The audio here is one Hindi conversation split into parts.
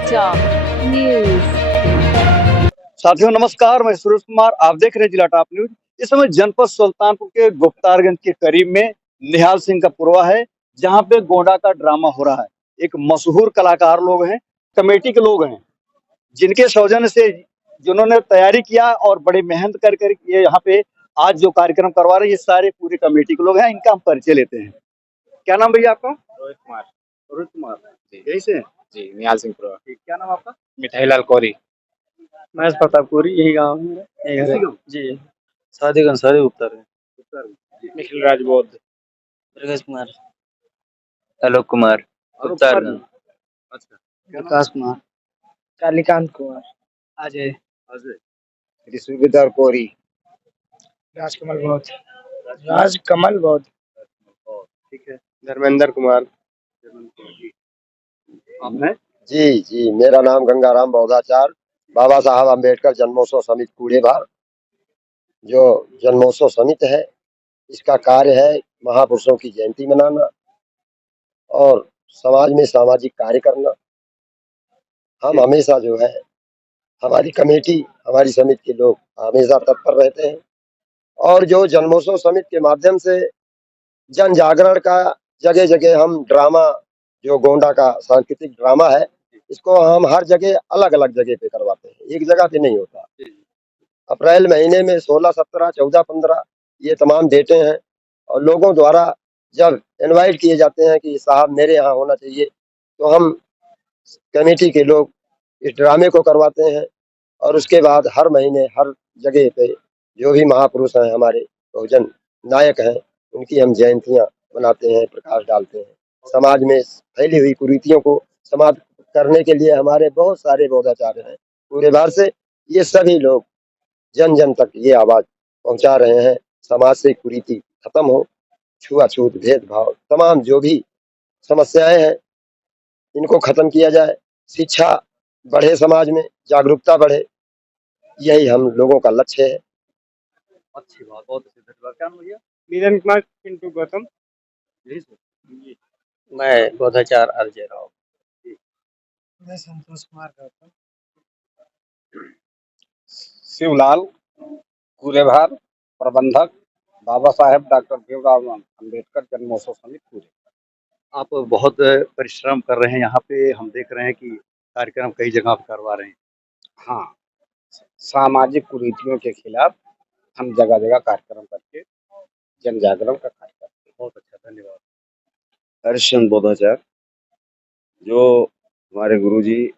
समाचार न्यूज। साथियों नमस्कार, मैं सुरेश कुमार। आप देख रहे हैं जिला टॉप न्यूज। इस समय जनपद सुल्तानपुर के गुप्तारगंज के करीब में निहाल सिंह का पुरवा है, जहां पे गोंडा का ड्रामा हो रहा है। एक मशहूर कलाकार लोग हैं, कमेटी के लोग हैं, जिनके सौजन्य से जिन्होंने तैयारी किया और बड़ी मेहनत कर कर ये यहाँ पे आज जो कार्यक्रम करवा रहे हैं, ये सारे पूरे कमेटी के लोग हैं। इनका हम परिचय लेते हैं। क्या नाम भैया आपका? रोहित कुमार। रोहित कुमार। जी यही से हैं? जी निहाल सिंह पुरवा। ठीक, क्या नाम आपका? मिठाई लाल कौरी। महेश प्रतापपुरी, यही गाँव है मेरा, यही घर है। इसी गाँव? जी, शादीगंज सारे उत्तर है। निखिल राजबोध। प्रकाश कुमार, आलोक कुमार, और उत्तरगंज। अच्छा, क्या नाम? विकास कुमार, कालीकांत कुमार, अजय, अजय। ऋषिविदर कौरी। राजकमल बौद्ध, राजकमल बौद्ध, ठीक है। धर्मेंद्र कुमार। आपने? जी, मेरा नाम गंगाराम बौद्धाचार्य, बाबा साहब अम्बेडकर जन्मोत्सव समिति कूड़ेभार। जो जन्मोत्सव समिति है, इसका कार्य है महापुरुषों की जयंती मनाना और समाज में सामाजिक कार्य करना। हम हमेशा जो है, हमारी कमेटी, हमारी समिति के लोग हमेशा तत्पर रहते हैं और जो जन्मोत्सव समिति के माध्यम से जन जागरण का जगह जगह हम ड्रामा, जो गोंडा का सांस्कृतिक ड्रामा है, इसको हम हर जगह अलग अलग जगह पे करवाते हैं, एक जगह पे नहीं होता। अप्रैल महीने में 16, 17, 14, 15 ये तमाम डेटें हैं और लोगों द्वारा जब इनवाइट किए जाते हैं कि साहब मेरे यहाँ होना चाहिए, तो हम कमेटी के लोग इस ड्रामे को करवाते हैं और उसके बाद हर महीने हर जगह पे जो भी महापुरुष हैं, हमारे बहुजन नायक हैं, उनकी हम जयंतियाँ मनाते हैं, प्रकाश डालते हैं। समाज में फैली हुई कुरीतियों को समाप्त करने के लिए हमारे बहुत सारे बौद्धाचार्य हैं पूरे भारत से। ये सभी लोग जन जन तक ये आवाज पहुंचा रहे हैं, समाज से कुरीति खत्म हो, छुआछूत, भेदभाव, तमाम जो भी समस्याएं हैं, इनको खत्म किया जाए, शिक्षा बढ़े, समाज में जागरूकता बढ़े, यही हम लोगों का लक्ष्य है। अच्छी बात, बहुत अच्छी, धन्यवाद। क्या नाम भैया? नीरन कुमार, पिंटू गौतम। यही से? मैं बौद्धाचार्य अजय राव, मैं संतोष कुमार गौतम। शिवलाल कूड़ेभार, प्रबंधक, बाबा साहेब डॉक्टर भीमराव अम्बेडकर जन्मोत्सव समिति कूड़े। आप बहुत परिश्रम कर रहे हैं यहाँ पे, हम देख रहे हैं कि कार्यक्रम कई जगह आप करवा रहे हैं। हाँ, सामाजिक कुरीतियों के खिलाफ हम जगह जगह कार्यक्रम करके जन जागरण का कार्य करते हैं। बहुत अच्छा, धन्यवाद। हरिश्चंद्र बौद्धाचार्य, जो हमारे गुरुजी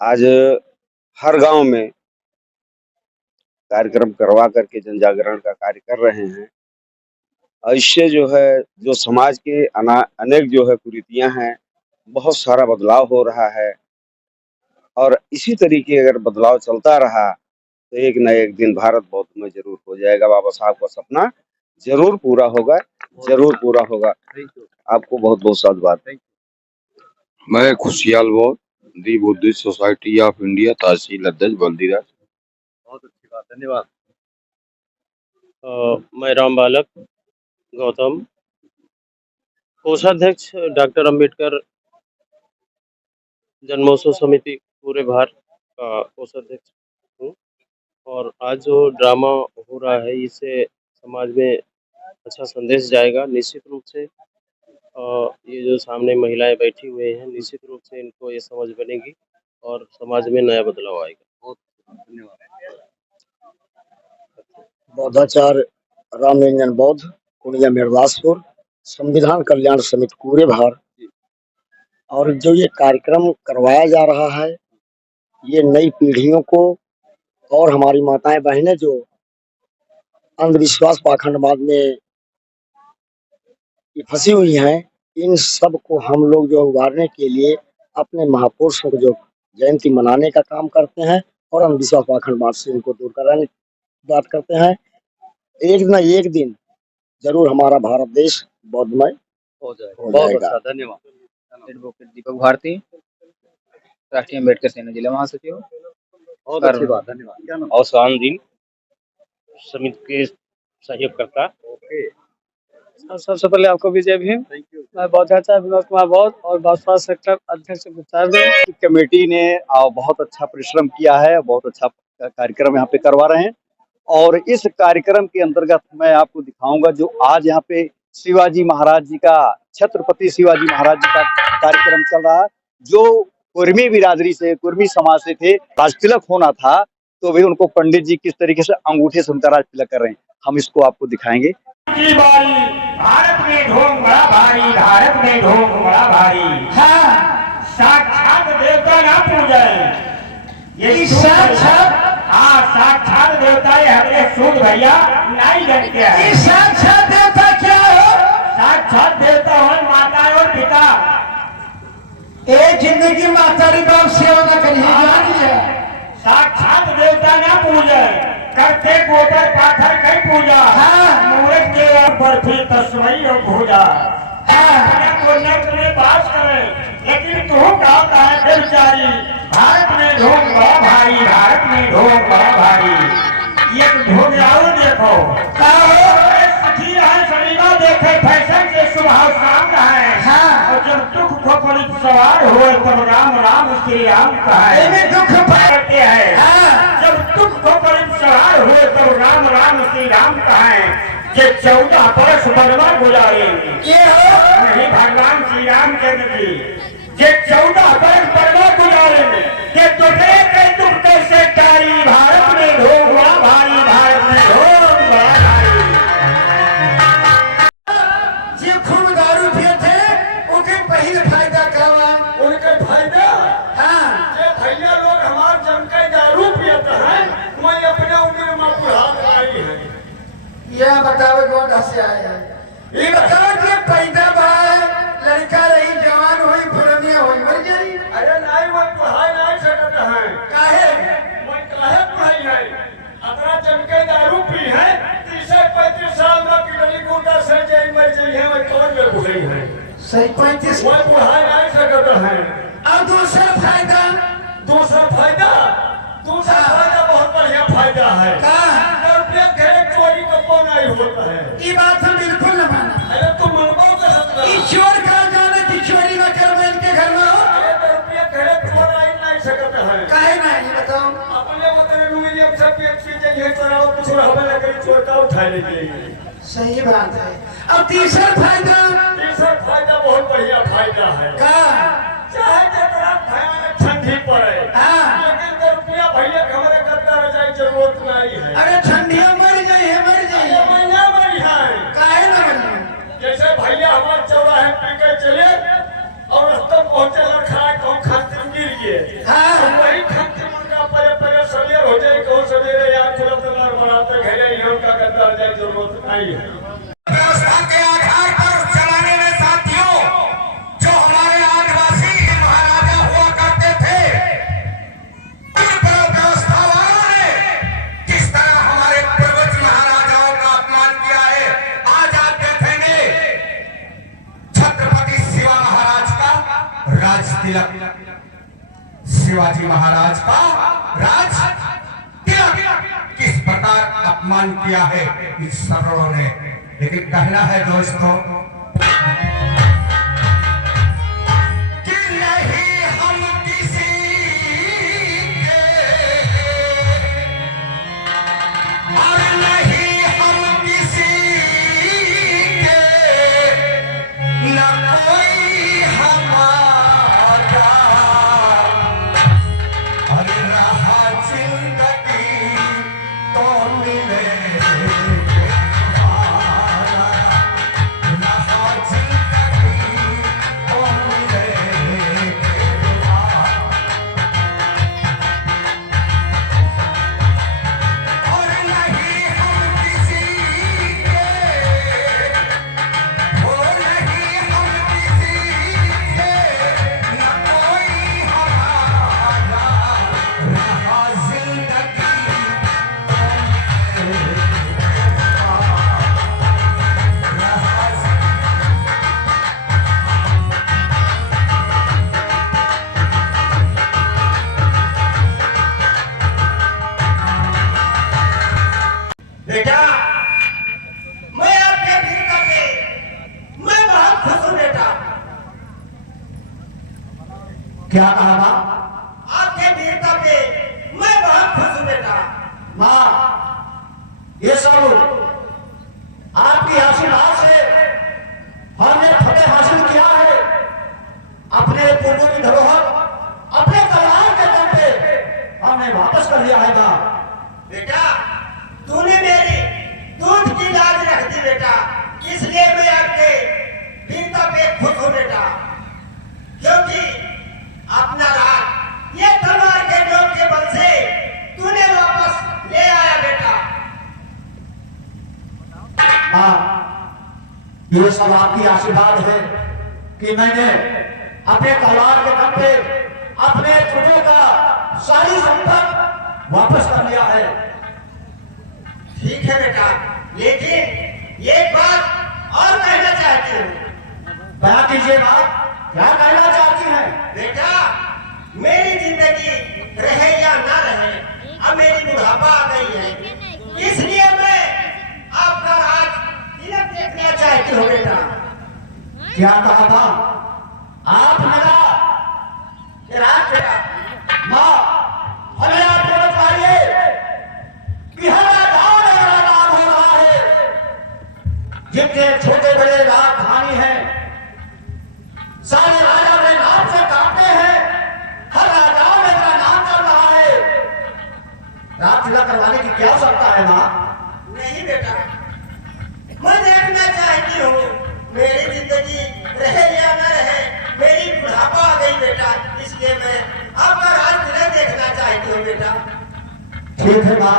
आज हर गांव में कार्यक्रम करवा करके जन जागरण का कार्य कर रहे हैं। और इससे जो है, जो समाज के अनेक जो है कुरीतियां हैं, बहुत सारा बदलाव हो रहा है और इसी तरीके अगर बदलाव चलता रहा तो एक न एक दिन भारत बौद्ध में जरूर हो जाएगा। बाबा साहब का सपना जरूर पूरा होगा, जरूर पूरा होगा। आपको बहुत बहुत साधुवाद। मैं Khushiyal Bauddh, the Buddhist society of India, तहसील अध्यक्ष बल्दीराज। बहुत अच्छी बात, धन्यवाद। मैं राम बालक गौतम, कोषाध्यक्ष डॉक्टर अंबेडकर जन्मोत्सव समिति पूरे भारत का कोषाध्यक्ष हूँ। और आज जो ड्रामा हो रहा है, इससे समाज में अच्छा संदेश जाएगा निश्चित रूप से। ये जो सामने महिलाएं बैठी हुई हैं, निश्चित रूप से इनको ये समझ बनेगी और समाज में नया बदलाव आएगा। बहुत धन्यवाद। बौद्धाचार्य राम रंजन बौद्ध, कुड़िया मिर्दासपुर, संविधान कल्याण समिति कूड़ेभार। और जो ये कार्यक्रम करवाया जा रहा है, ये नई पीढ़ियों को और हमारी माताएं बहनें जो अंधविश्वास पाखंडवाद में फंसी हुई हैं, इन सब को हम लोग जो उबारने के लिए अपने महापुरुषों को जो जयंती मनाने का काम करते हैं और अंधविश्वास पाखंडवाद से इनको दूर कराने की बात करते हैं। एक न एक दिन जरूर हमारा भारत देश बौद्धमय हो जाएगा। हो बहुत जाएगा। अच्छा, धन्यवाद। एडवोकेट दीपक भारती, राष्ट्रीय अम्बेडकर सेना जिला महासचिव। बहुत अच्छी बात, धन्यवाद। क्या नाम? अवसान दिन समिति के सहयोगकर्ता। ओके, सबसे पहले आपको विजय भीम। मैं बौद्धाचार्य विनोद कुमार बौद्ध और बसपा सेक्टर अध्यक्ष गुप्तारगंज। कमेटी ने बहुत अच्छा परिश्रम किया है, बहुत अच्छा कार्यक्रम यहाँ पे करवा रहे हैं। और इस कार्यक्रम के अंतर्गत मैं आपको दिखाऊंगा जो आज यहाँ पे शिवाजी महाराज जी का, छत्रपति शिवाजी महाराज जी का कार्यक्रम चल रहा है। जो कुर्मी बिरादरी से, कुर्मी समाज से थे, राज तिलक होना था, तो वे उनको पंडित जी किस तरीके से अंगूठे से उनका राज तिलक कर रहे हैं, हम इसको आपको दिखाएंगे। भारत में ढोंग बड़ा भारी, भारत में ढोंग बड़ा भारी। हाँ, साक्षात देवता ना पूजे, ये साक्षात, हाँ साक्षात देवता है हमारे सूद भैया नहीं जानते हैं। साक्षात देवता क्या हो? साक्षात देवता हो माता और पिता। एक जिंदगी माता री बाप सेवा न करिए। साक्षात देवता ना पूजे, करते गोबर पाथर कई पूजा। मूर्त के बर्फी तस्मई और भूजा। तो नर्क में बास करे, लेकिन तू गाँव का है बेचारी। भारत में ढोंग बड़ा भारी, भारत में ढोंग बड़ा भारी। ये ढोंगियाओ देखो, सुखी रहे शरीरा देखे, फैशन से सुबह शाम रहे। और जब दुख खोपड़ी सवार हो तब राम राम श्री राम कहे। दुख करते हैं, जब दुख खोपड़ी सवार हो तब राम राम श्री राम कहे। ये 14 वर्ष बनवा गुजारे, ये नहीं भगवान श्री रामचंद्र जी। ये 14 वर्ष बनवा गुजारेंगे, ये दूसरे के दुख कैसे टारी। भारत में ढोंग बड़ा भारी, भारत में ढोंग बड़ा भारी। जो खूब दारू पिए थे, उनके पहले फायदा करवा, उनके फायदा। हाँ, ये भैया लोग हमारे जम के दारू पियते हैं, मैं अपने उम्र में बुढ़ा गई है। यह बताओ कौन से आए हैं? ये बताओ कि पैदा बड़ा है, लड़का रही जवान हुई पुरानिया हुई मर गई। अरे नहीं, वो पढ़ाई नहीं सकते हैं। काहे? वो काहे पढ़ाई है? अपना चमके दारू पी है, 30-35 साल में किडनी गुर्दा से जाई मर जाई है, वो कौन में भूली है? सही 35 वो पढ़ाई नहीं सकते हैं। अब दूसरा फायदा, दूसरा फायदा, दूसरा फायदा बहुत बढ़िया फायदा है। चोरी का कौन आई होता है? ये बात हम बिल्कुल न माना। अरे तुम मनवाओ का सत्ता। ये चोर का जाने की चोरी न कर मैं इनके घर में हो। अरे तो रुपया घरे चोर आई नहीं सकते हैं। काहे नहीं बताओ? अपने मतलब मीडियम से पीछे चाहिए चोराओ, कुछ हमें लगे चोर का उठा लीजिए। सही बात है। अब तीसरा फायदा, तीसरा फायदा बहुत बढ़िया फायदा है। का चाहे जितना भयानक ठंडी पड़े, लेकिन रुपया भैया हमारे गद्दा रह जाए जरूरत नहीं है। अरे ठंडिया मर जाए जैसे भैया हमारे चौराहे पी के चले और रास्ते पहुंचे खड़ा कहूँ खातिर गिर गए। वही खातिर उनका परे परे सवेर हो जाए, कहूँ सवेरे यार तुरंत बनाते घेरे यहाँ का गद्दा जाए जरूरत नहीं है। व्यवस्था के आधार पर उस जमाने में साथियों, जो हमारे आदिवासी महाराजा हुआ करते थे, व्यवस्था वालों ने किस तरह हमारे पूर्वज महाराजाओं का अपमान किया है। आज आप देखेंगे छत्रपति शिवा महाराज का राज तिलक, शिवाजी महाराज का राज तिलक किस प्रकार अपमान किया है इस सरों ने। लेकिन कहना है दोस्तों कि नहीं हम किसी के और नहीं हम किसी के, न कोई हमारा और रहा जिंदगी तो मिले रहा जिंदगी क्या कहा माँ? आपके वीरता पे मैं बहुत खुश हूँ बेटा। माँ, ये सब आपकी आशीर्वाद से हमने फतेह हासिल किया है। अपने पूर्वों की धरोहर अपने तलवार के दम पे हमने वापस कर लिया है। बेटा, तूने मेरी दूध की लाज रख दी बेटा, इसलिए मैं आपके वीरता पे खुश हूँ बेटा। क्योंकि अपना राज ये तलवार के नोक के बल से तूने वापस ले आया बेटा। हाँ, ये सब आपकी आशीर्वाद है कि मैंने अपने तलवार के दम पे अपने चुने का सारी संपत्ति वापस कर लिया है। ठीक है बेटा, लेकिन एक बात और कहना चाहती हूँ। बता कीजिए बात, क्या कहना चाहती हैं? बेटा, मेरी जिंदगी रहे या ना रहे, अब मेरी बुढ़ापा आ गई है, इसलिए मैं आपका राज तिलक देखना चाहती हूँ बेटा। क्या कहा था? आप मेरा राज बेटा। माँ, हमें आप बताइए कि हमारा गाँव में मेरा नाम हो रहा है। जितने छोटे बड़े राजधानी हैं, सारे राजा मेरे नाम से कांपते हैं। हर राजाओं में मेरा नाम चल रहा है। राज तिलक करवाने की क्या आवश्यकता है माँ? नहीं बेटा, मैं देखना चाहती हूँ मेरी जिंदगी रहे या न रहे, मेरी बुढ़ापा आ गई बेटा, इसलिए मैं आपका राज तिलक देखना चाहती हूँ बेटा। ठीक है माँ,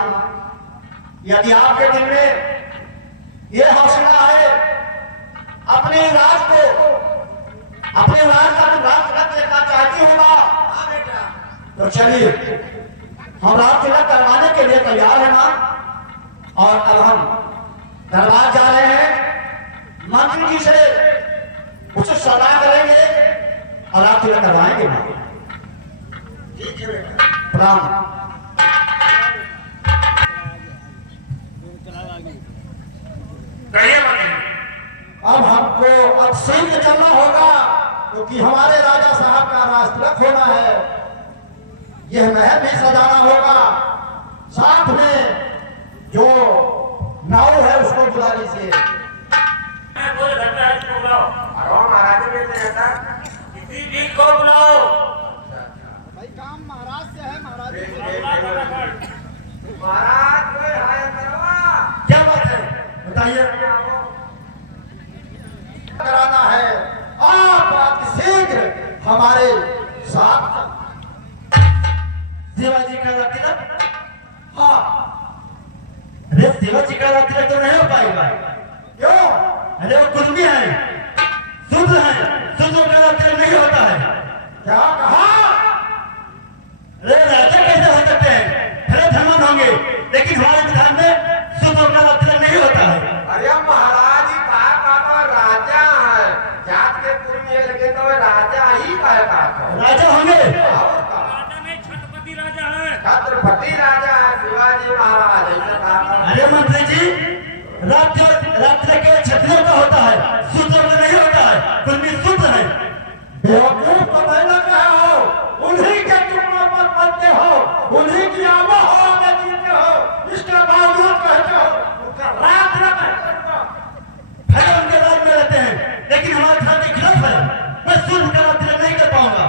यदि आपके दिल में ये हौसला है अपने राज को, अपने राज का राज तिलक देखना चाहती हूँ माँ, तो चलिए हम राज तिलक करवाने के लिए तैयार है माँ। और अब हम दरबार जा रहे हैं, मंत्री जी से उसे सलाह करेंगे और राज तिलक करवाएंगे माँ। ठीक है बेटा, प्रणाम। अब हमको अब शीघ्र चलना होगा, क्योंकि हमारे राजा साहब का राज तिलक होना है। यह महल भी सजाना होगा, साथ में जो नाव है उसको बुला लीजिए। किसी भी को बुलाओ। भाई काम महाराज से है, महाराज क्या बात है बताइए। कराना है आप शीघ्र हमारे साथ। शिवाजी का राज तिलक? हाँ, अरे शिवाजी का राज तिलक तो नहीं हो पाएगा। क्यों? अरे वो कुछ भी है, शुद्ध है, शुद्धों का राज तिलक नहीं होता है। क्या कहा? अरे राजा कैसे हो सकते हैं? भले धर्मन होंगे, लेकिन हमारे विधान में शुद्धों का राज तिलक नहीं होता है। अरे महाराज ही कहा राजा है, जात के पुण्य लगे तो राजा ही कहा। राजा होंगे? छत्रपति राजा है शिवाजी महाराज, ऐसा कहा। अरे मंत्री जी, राज्य के क्षत्रियों का होता है, शूद्रों का नहीं होता है, तुम भी शुद्ध है। बेवकूफ तो नहीं लग रहे हो, उन्हीं के चुनाव पर बनते हो, उन्हीं की आबोहवा में जीते हो, इसके बावजूद कहते हो उनका राज तिलक है। उनके राज में रहते हैं, लेकिन हमारे धर्म के खिलाफ है। मैं शुद्ध का राज तिलक नहीं कर पाऊंगा।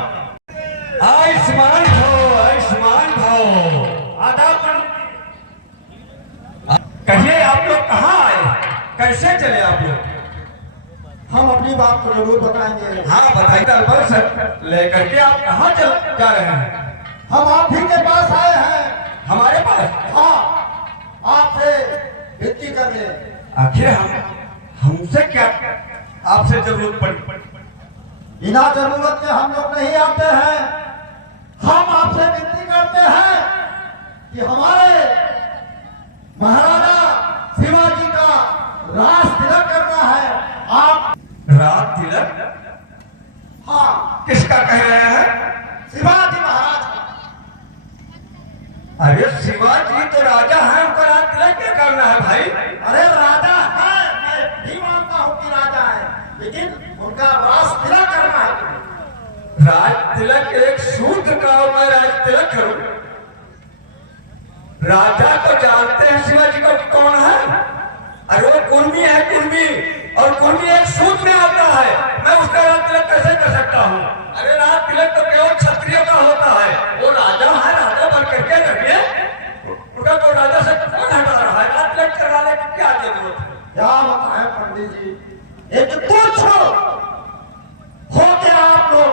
आयुष्मान भव, आयुष्मान भव। आदाब। कहिए आप लोग कहाँ आए, कैसे चले आप लोग? हम अपनी बात को जरूर बताएंगे। हाँ बताइए, दरबार से लेकर के आप कहाँ चल जा रहे हैं? हम आप ही के पास आए हैं। हमारे पास? हाँ, आपसे विनती करने। आखिर हमसे क्या आपसे जरूरत पड़ी? बिना जरूरत के हम लोग नहीं आते हैं। हम आपसे विनती करते हैं कि हमारे महाराजा शिवाजी का राज तिलक करना है। आप राज तिलक? हाँ। किसका कह रहे हैं? शिवाजी महाराज का। अरे शिवाजी तो राजा है, उनका राज तिलक क्या करना है भाई? अरे राजा है, मैं भी मानता हूँ कि राजा है, लेकिन उनका राज तिलक करना है। राज तिलक एक शूद्र का और मैं राज तिलक करूं। राजा को जानते हैं शिवाजी को कौन है? अरे वो कुर्मी है, कुर्मी, और कुर्मी एक सूत में आता है। मैं उसका राज तिलक कैसे कर सकता हूँ? अरे राज तिलक तो केवल क्षत्रिय का होता है। वो राजा है, राजा बन करके रखिए, उनका तो राजा से कौन हटा रहा है? राज तिलक करवाने की क्या जरूरत है? क्या बताएं पंडित जी, एक तुच्छ होते आप लोग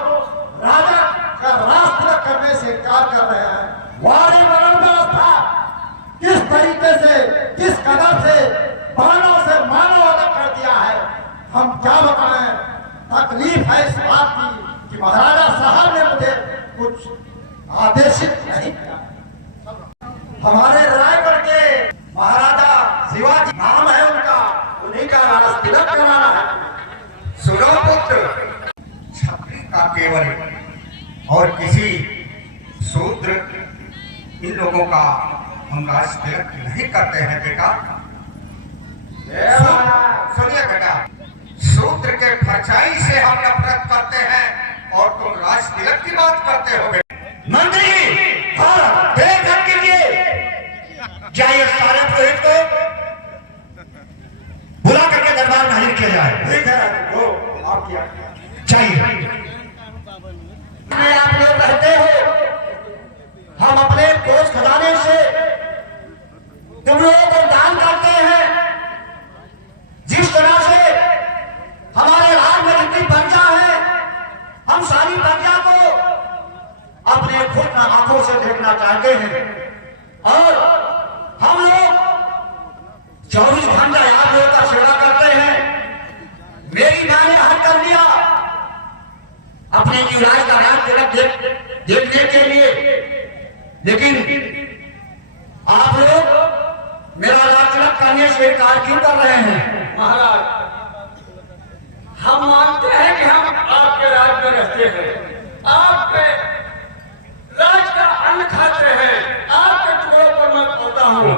राजा का राज तिलक करने से इनकार कर रहे हैं। वारी वरण व्यवस्था किस तरीके से, किस कदर से बाणों से मानव अलग कर दिया है, हम क्या बताएं। तकलीफ है इस बात की कि महाराजा साहब ने मुझे कुछ आदेशित नहीं किया। हमारे रायगढ़ के महाराजा शिवाजी नाम है उनका, उन्हीं का राज तिलक कराना है। सुनो पुत्र, क्षत्रिय का केवल और किसी शूद्र, इन लोगों का हम राज तिलक नहीं करते हैं बेटा। सुनिए बेटा, शूद्र के परछाई से हम नफरत करते हैं और तुम राज तिलक की बात करते हो। मंत्री जी, हाँ, देख कीजिए, क्या ये सारे पुरोहित को बुला करके दरबार में हाजिर किया जाए? ठीक है, वो आप क्या चाहिए? आप लोग रहते हो, हम अपने कोष खजाने से तुम लोगों को दान करते हैं। जिस तरह से हमारे राज में जितनी प्रजा है, हम सारी प्रजा को अपने खुद आंखों से देखना चाहते हैं और हम लोग 24 घंटा आप लोगों का सेवा करते हैं। मेरी मां ने हक कर दिया अपने युवराज का राज तिलक देखने के लिए, लेकिन आप लोग मेरा राज तिलक करने से इनकार क्यों कर रहे हैं? महाराज, हम मानते हैं कि हम आपके राज में रहते हैं, आपके राज का अन्न खाते हैं, आपके टुकड़ों पर मैं पलता हूँ,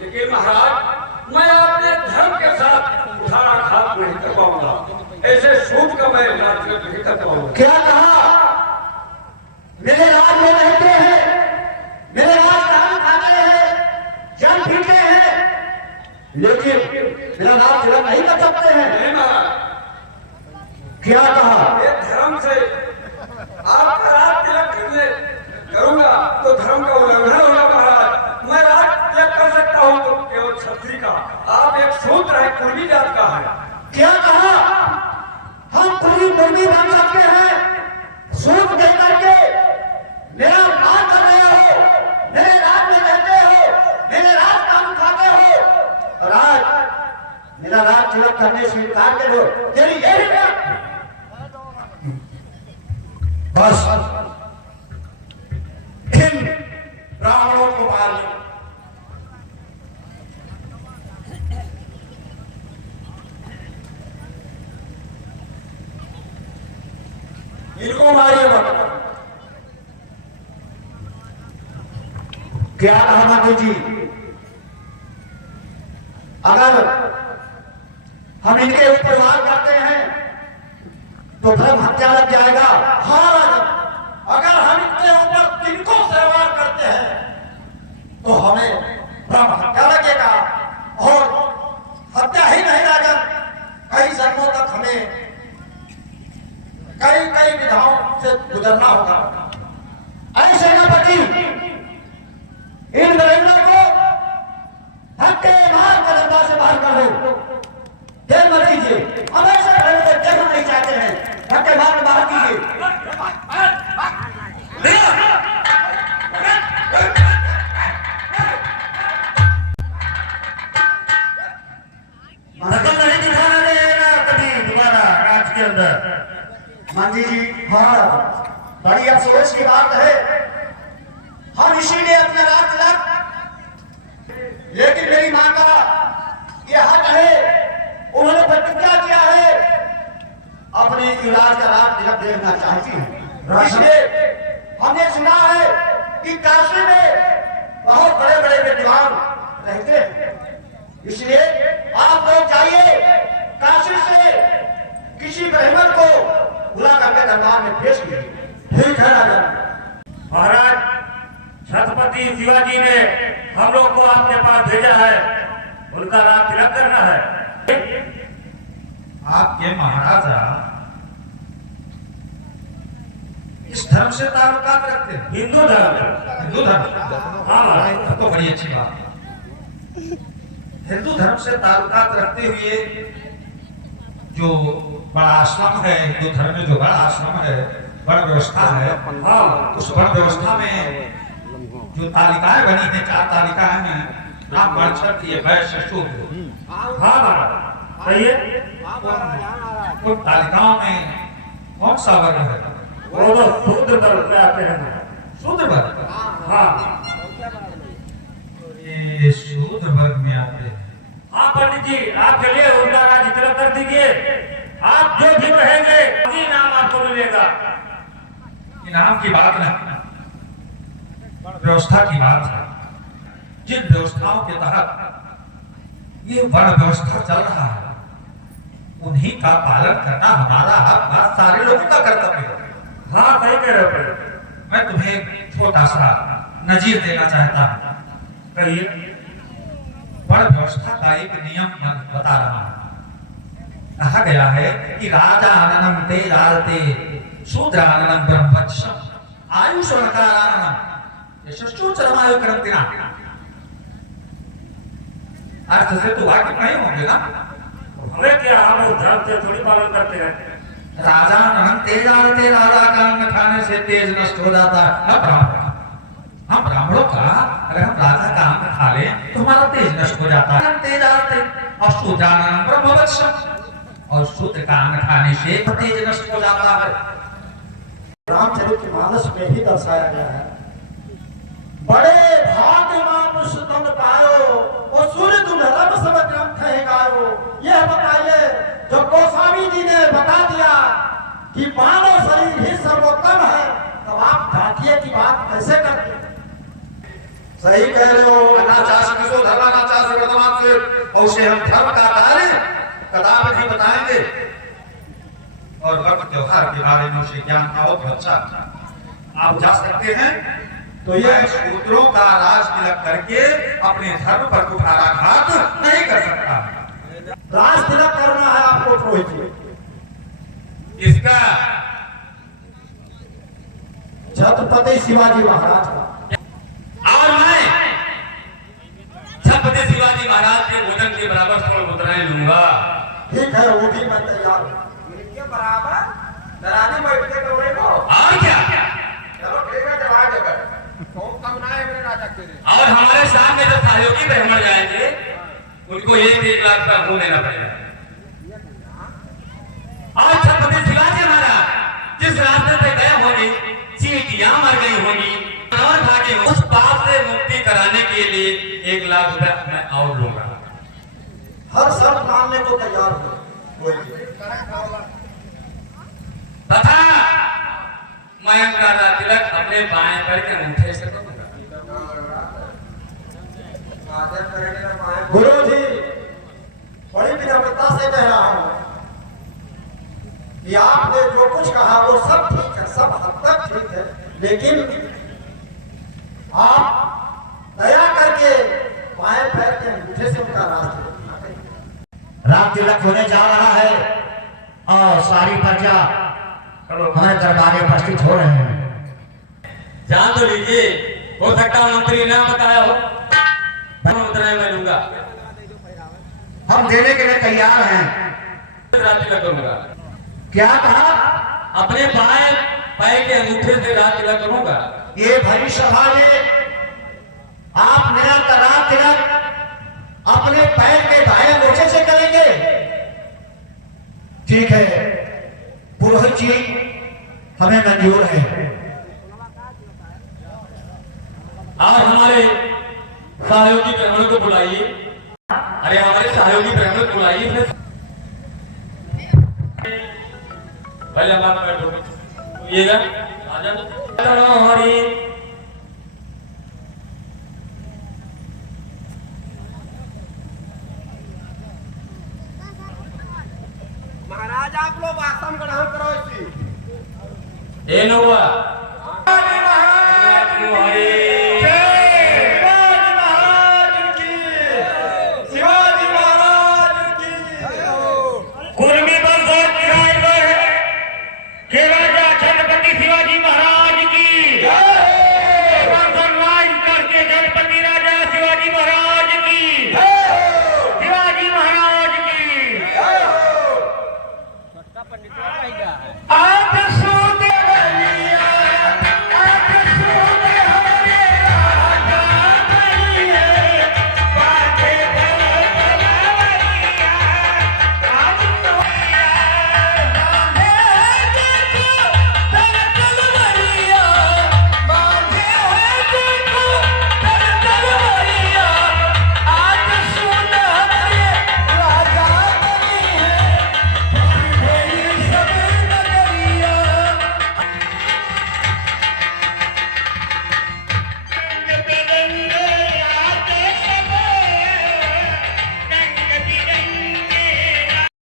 लेकिन महाराज मैं अपने धर्म के साथ उठाना घात नहीं कर पाऊंगा। ऐसे सूद का मैं राज तिलक नहीं कर पाऊंगा। क्या कहा? मेरे राज में रहते हैं, मेरे राज का अन्न खाते हैं, जल पीते हैं, लेकिन मेरा राज तिलक नहीं कर सकते हैं। नहीं महाराज, क्या कहा? धर्म से आपका राज तिलक करूंगा तो धर्म का उल्लंघन होगा महाराज। मैं राज तिलक कर सकता हूं तो केवल क्षत्रिय का, आप एक शूद्र है, कुर्मी जात का है। क्या कहा? हम कुर्मी बन सकते हैं, सूद दे करके मेरा राज कर रहे हो, मेरे राज में रहते हो, मेरे राज काम खाते हो, और आज मेरा राज तिलक करने से इनकार कर दो, तेरी यही बात। बस इन ब्राह्मणों को मार लो। इनको मारिए मत। क्या कहा माता जी? अगर हम इनके ऊपर वार करते हैं तो धर्म हत्या लग जाएगा। हाँ राजा, अगर हम इनके ऊपर तिनकों से वार करते हैं तो हमें ब्रह्म हत्या लगेगा, और हत्या ही नहीं राजा, कई जन्मों तक हमें कई विधाओं से गुजरना होगा। ऐसे न बची इन नरेंद्र को हत्या मार कर दरबार से बाहर कर दो। देर मत कीजिए, हम ऐसे देखना नहीं चाहते हैं, हत्या मार कर बाहर कीजिए। नकल नहीं दिखाना देना कभी दोबारा राज के अंदर। मांझी जी, हाँ, बड़ी अफसोस की बात है, हम इसीलिए अपना राज तिलक, लेकिन मेरी मां का यह हक है, उन्होंने प्रतिज्ञा किया है, अपने युवराज का राज तिलक देखना चाहती है। इसलिए हमने सुना है कि काशी में बहुत बड़े बड़े विद्वान रहते हैं, इसलिए आप लोग जाइए काशी से किसी ब्राह्मण को बुला करके दरबार में पेश कीजिए। भेजा है, उनका राग तिलक करना है। आपके महाराजा इस धर्म से ताल्लुकात रखते हैं? हिंदू धर्म। हिंदू धर्म? हाँ, तो बड़ी अच्छी बात है। हिंदू धर्म से ताल्लुकात रखते हुए जो बड़ा आश्रम है, हिंदू धर्म में जो बड़ा आश्रम है, बड़ा व्यवस्था है, हाँ, उस बड़ा व्यवस्था में जो तालिकाएं बनी हैं, 4 तालिकाएं हैं, ब्राह्मण, क्षत्रिय, वैश्य, शूद्र। हाँ, सही है। उन तालिकाओं में कौन सा वर्ग है? वो तो शूद्र वर्ग में आते हैं। शूद्र वर्ग? हाँ, ये शूद्र वर्ग में आते हैं। हाँ पंडित जी, आप चलिए उनका राज तिलक कर दीजिए। आप जो भी कहेंगे वही इनाम आपको मिलेगा। इनाम की बात नहीं, व्यवस्था की बात है। जिन व्यवस्थाओं के तहत ये वर्ण व्यवस्था चल रहा है, उन्हीं का पालन करना हमारा आपका सारे लोगों का कर्तव्य है। हाँ, सही कह रहे हो। मैं तुम्हें एक छोटा सा नजीर देना चाहता हूँ। कहिए। वर्ण व्यवस्था का एक नियम मैं बता रहा हूँ। कहा गया है कि राजा आननम ते लालते शूद्र आननम ब्रह्मचर्यम आयुष नकारानम यशस्सु चरमायु करंतिना। अर्थ से तो वाकिफ नहीं होंगे ना? हमें क्या, हम उस धर्म से थोड़ी पालन करते हैं। राजा आननम ते लालते, राजा का अन्न खाने से तेज नष्ट हो जाता है। न ब्राह्मण, हम ब्राह्मणों का अगर हम राजा का अन्न खा लें तो हमारा तेज नष्ट हो जाता है। तेज आते और शूद्रानम ब्रह्मवत्सम, और शूद्र का अन्न खाने से तेज नष्ट हो जाता है। रामचरितमानस में ही दर्शाया गया है। बड़े भाग्य मानुष तुम पायो, वो सूर्य दुर्लभ सब ग्रंथ है गायो। यह बताइए, जो गोस्वामी जी ने बता दिया कि मानव शरीर ही सर्वोत्तम है, तो आप जातीय की बात कैसे करते? सही कह रहे हो। अनाचार किसो धर्मानाचार से वर्तमान से, और उसे हम धर्म का कार्य कदापि नहीं बताएंगे। और वर्ग त्योहार के बारे में उसे ज्ञान का बहुत अच्छा, आप जा सकते हैं तो यह शूद्रों का राज तिलक करके अपने धर्म पर कुठाराघात नहीं कर सकता। राज तिलक करना है आपको पुरोहित जी। इसका छत्रपति शिवाजी महाराज का। और मैं छत्रपति शिवाजी महाराज के भोजन के बराबर 16 मुद्राएं लूंगा। ठीक है, वो भी मैं तैयार हूँ। बराबर दरानी बैठ के करोड़े को। और क्या? चलो ठीक है, जवाब देकर कम ना है मेरे राजा के। और हमारे सामने जो सहयोगी ब्राह्मण जाएंगे उनको 1 लाख का मुंह देना पड़ेगा। और छत्रपति शिवाजी महाराज जिस रास्ते से गए होंगे, चींटियां मर गई होंगी, और भागे, उस पाप से मुक्ति कराने के लिए 1 लाख रुपया मैं और लूंगा। हर शर्त मानने को तैयार हो। तथा मैं राजा तिलक अपने बाएं पैर के अंगूठे से करूंगा। गुरु जी, बड़ी विनम्रता से कह रहा हूं कि आपने जो कुछ कहा वो सब ठीक है, सब हद तक ठीक है, लेकिन आप दया करके बाएं पैर के अंगूठे से उनका राज तिलक होने जा रहा है और सारी प्रजा हमारे दरबार में उपस्थित हो रहे हैं। जान तो लीजिए, हो सकता है मंत्री ना बताया हो, मुद्राएं मैं लूंगा। हम देने के लिए तैयार हैं। राज तिलक करूंगा। क्या कहा? अपने बाएं पैर के अंगूठे से राज तिलक करूंगा। ये भरी सभा में आप मेरा राज तिलक अपने पैर के दाएं अंगूठे से करेंगे? ठीक है पुरोहित जी, हमें मंजूर है। आज हमारे सहयोगी ब्राह्मणों को बुलाइए। अरे हमारे सहयोगी ब्राह्मण को बुलाइए। पहले बात बैठोइएगा। हमारी महाराज आप लोग आसन ग्रहण करो। इसी ए नौवा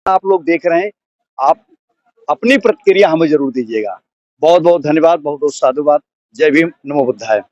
आप लोग देख रहे हैं, आप अपनी प्रतिक्रिया हमें जरूर दीजिएगा। बहुत बहुत धन्यवाद, बहुत बहुत साधुवाद। जय भीम, नमो बुद्धाय।